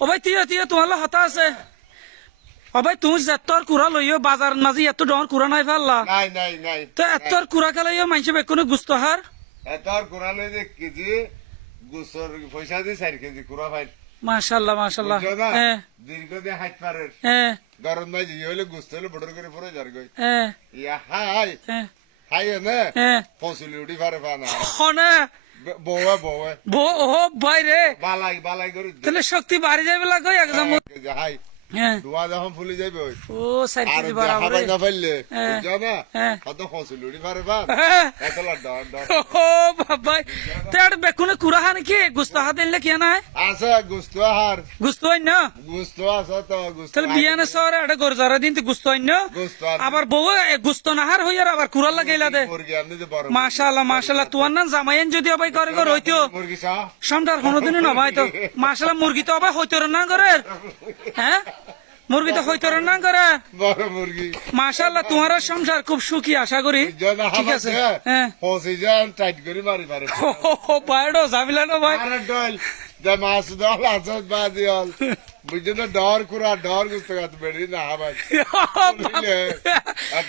ও ভাই তিয়া তোমার হতা আছে ও ভাই তুমি এতর কুড়া লইও বাজার মাঝে এত ডর কুড়া নাই ফেললা নাই তো এতর কুড়া খেলাইও মাইছে বেকুনে গুস্ত হার এতর কুড়া লই যে কেজি গুছর পয়সা দিয়ে 4 কেজি কুড়া ভাই মাশাআল্লাহ দীর্ঘ দিয়ে হাইট পারের গরম ভাই হইলে গুস্ত হইলে বড় করে পরে যার গই ইয়া হাই না ফসলি উড়ি পারে পানা হনে বউয়া বো ও ভাই রে বালাই করে তাহলে শক্তি বাড়ি যাবে লাগো একদম হাই দুয়া যখন ফুলি যাবে ও সাইড আর কেজি বরাবর হাবাই না ফেললে জানা কত ফসলি উড়ি পারে পা একলা ডর ও বাবা তেড় বেকুনে কুড়া হান কি গুস্ত হা দিলে কি না আছে গুস্ত হার গুস্ত হই না গুস্ত আছে তো গুস্ত তাহলে বিয়ানে সর এটা গরজারা দিন তো গুস্ত হই না আবার বউ গুস্ত না হার হই আর আবার কুড়া লাগাইলা দে মুরগি আমনি যে বড় মাশাআল্লাহ তোমার না জামাইন যদি আবাই করে গর হইতো মুরগি সা সমটার কোনদিন না ভাই তো মাশাআল্লাহ মুরগি তো আবাই হইতো না করে হ্যাঁ মুরগি তো হইতো না করে বড় মুরগি মাশাআল্লাহ তোমার সংসার খুব সুখী আশা করি ঠিক আছে হ্যাঁ ফসি যান টাইট করে মারি পারে ও বাইডো জামিলা না ভাই আরে ডল যে মাছ দল আসত বাজি হল বুঝছো না ডর কুরা ডর গুস্ত গাত বেড়ি না হাবাই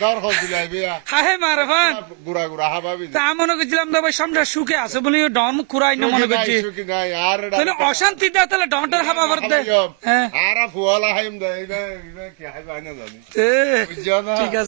ডর হসিল আইবে হায় মারফান গুড়া হাবাবি তা মনে করছিলাম তো ভাই সংসার সুখে আছে বলে ডম কুরাই না মনে করছি সুখী নাই আর তাহলে অশান্তি দেয় তাহলে ডমটার হাবা ভরতে হ্যাঁ আর ফুয়ালা হাইম দেয় কি হাইবা না জানি এ, বুঝছো না ঠিক আছে